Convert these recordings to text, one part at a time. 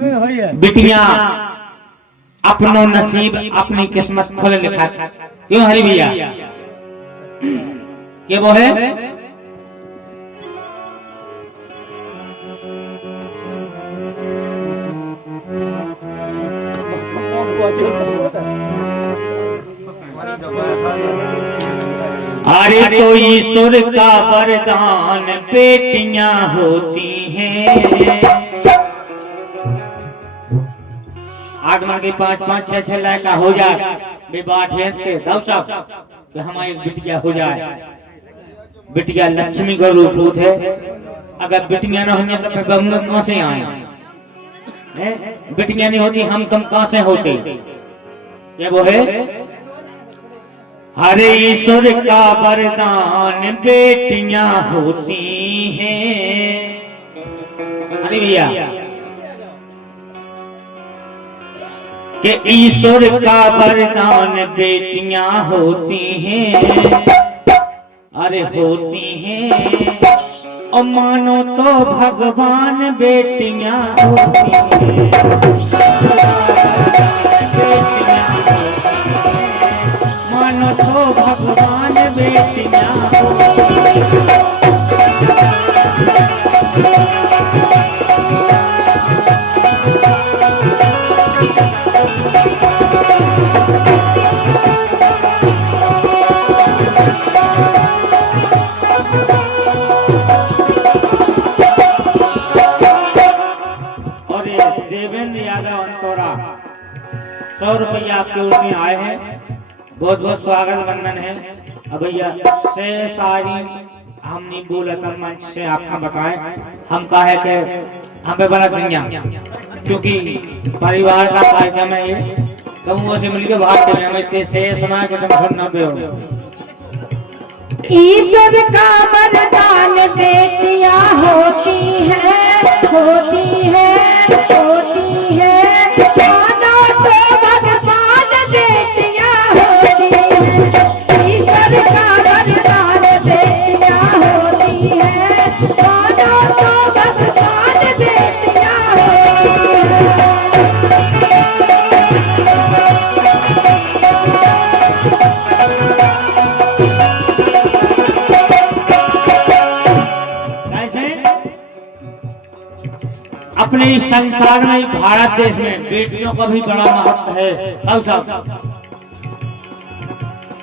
बिटिया अपनो नसीब अपनी किस्मत खुद लिखा। क्यों हरी भैया? ये वो है अरे तो ईश्वर का वरदान बेटियां होती हैं। आगमन के 5-5, 6-6 लाख का हो जाए विवाह के दौसा कि हमारी बिटिया हो जाए। बिटिया लक्ष्मी का रूप है। अगर बिटिया न होंगे तो फिर बहू कहां से आए? बिटिया नहीं होती हम तुम कहां से होते? ये वो है हरे ईश्वर का वरदान बेटियां होती हैं। अरे भैया कि ईश्वर का वरदान बेटियां होती हैं। अरे होती हैं और मानो तो भगवान बेटियां होती हैं। मानो तो भगवान बेटियां होती हैं। देवेंद्र यादव अंतोरा 100 रुपया आपके ओर में आए हैं। बहुत बहुत स्वागत वंदन है। अब भैया से सारी हमने बोला था मंच से आपका बताएं हम कहा है कि हमें बना दुनिया क्योंकि परिवार का कार्यक्रम है। ये कमुओं से मिलकर भागते हैं। हमें से सुना कि तुम सुनना पे हो। ईश्वर का वरदान बेटियां होती है, होती है, होती है। मानो तो भगवान बेटियां होती है। ईश्वर का वरदान बेटियां होती है। मानो तो भगवान बेटियां होती है। अपने इस संसार में भारत देश में बेटियों का भी बड़ा महत्व है।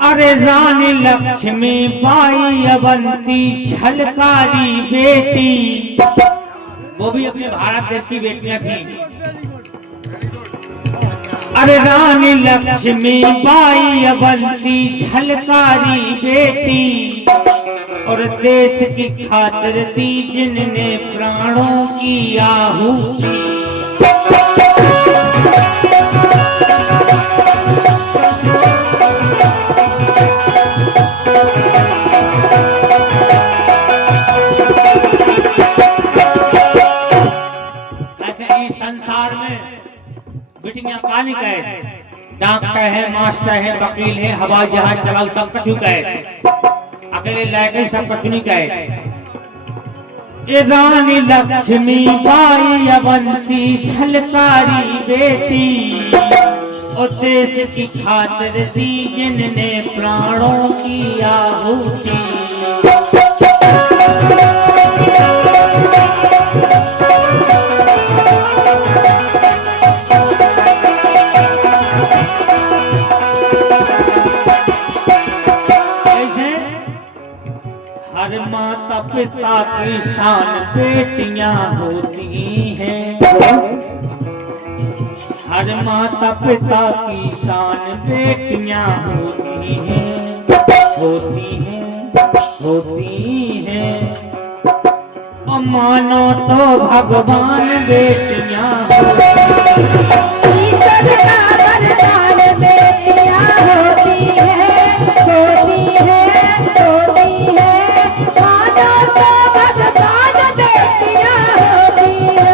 अरे रानी लक्ष्मी बाई अवंती झलकारी बेटी वो भी अपने भारत देश की बेटियां थी। अरे रानी लक्ष्मी बाई अवंती झलकारी बेटी और देश की खातिर दी जिनने प्राणों की आहुति। ऐसे इस संसार में बिटियां कानी कहे डॉक्टर है, मास्टर है, वकील है, हवाई जहाज चलाओ सब कुछ कहे। अकेले लायक सब कुछ नहीं कहे। ये रानी लक्ष्मी बाई अवंती झलकारी बेटी और देश की खातिर दी जिनने प्राणों की आहुति। हर माता पिता की शान बेटियां होती हैं। हर माता पिता की शान बेटियां होती हैं, होती हैं, होती हैं। और मानो तो भगवान बेटियां होती हैं। ईश्वर का वरदान बेटियां होती है, होती है, होती है। मानो तो भगवान बेटियां होती है।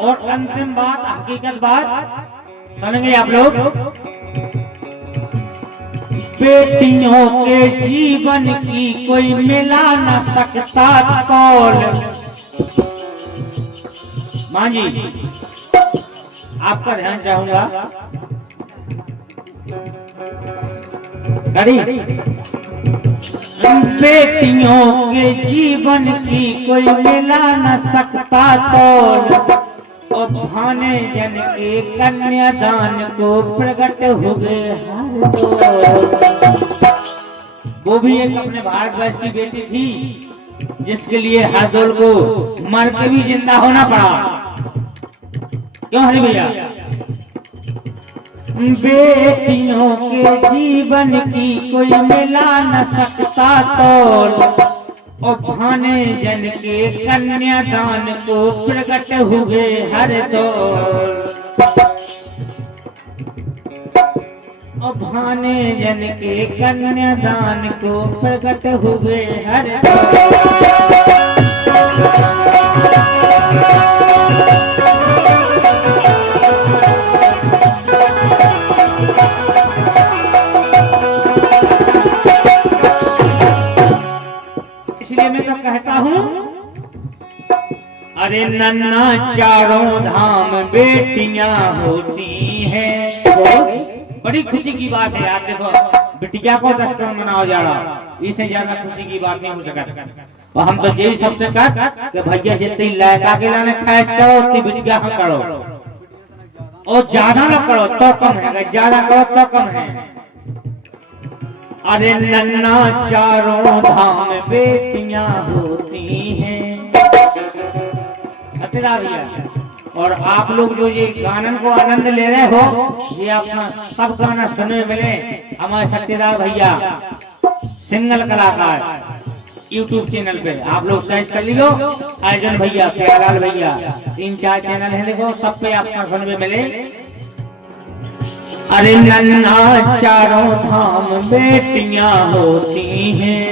और अंतिम बात, हकीकत बात सुनेंगे आप लोग। बेटियों के जीवन की कोई मिला न सकता तौल। मां जी आपका ध्यान चाहूंगा। बेटियों के जीवन की कोई मिला न सकता तौल, और भाने जन के कन्यादान को प्रकट हुए हर दौर। वो भी एक अपने भारतवर्ष की बेटी थी जिसके लिए हरदौल को मर के भी जिंदा होना पड़ा। क्यों हरि भैया? बेटियों के जीवन की कोई मिला न सकता तौल, और भाने जन के कन्यादान को प्रकट हुए हर दौर। और भाने जन के कन्यादान को प्रकट हुए हर दौर। इसलिए मैं तो कहता हूं, अरे नन्ना चारों धाम बेटियां होती हैं। बड़ी खुशी की बात है। आप देखो बिटिया को 10 करोड़ मनाओ जा रहा, इससे ज्यादा खुशी की बात नहीं हो सकती। और हम तो यही सबसे कह कि भैया जितनी लड़का के लाने खर्च करो उतनी बिटिया हम करो, और ज्यादा ना करो तो कम है, ज्यादा करो तो कम है। अरे नन्ना चारों धाम बेटियां होती हैं। भैया और आप लोग जो ये गानन को आनंद ले रहे हो, ये अपना सब गाना सुनने मिले हमारे सत्यदार भैया सिंगल कलाकार YouTube चैनल पे आप लोग सर्च कर लियो। अर्जुन भैया, प्यारालाल भैया, 3-4 चैनल है, देखो सब पे आपका सुनने मिले। अरे नन्ना चारों धाम बेटियां होती हैं,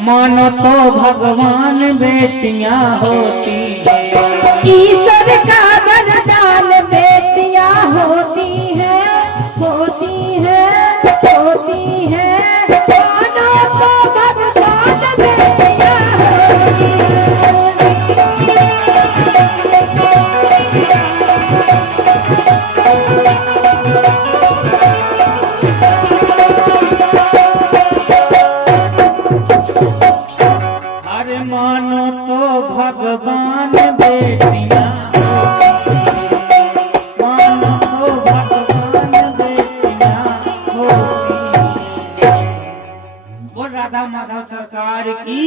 मानो तो भगवान बेटियां होती हैं। ईश्वर का वरदान बेटियां होती हैं, होती हैं, होती हैं, मानो तो भगवान बेटियां होती हैं। अरे मानो तो भगवान बेटियां, मानो तो भगवान बेटियां होती हैं। वो राधा माधव सरकार की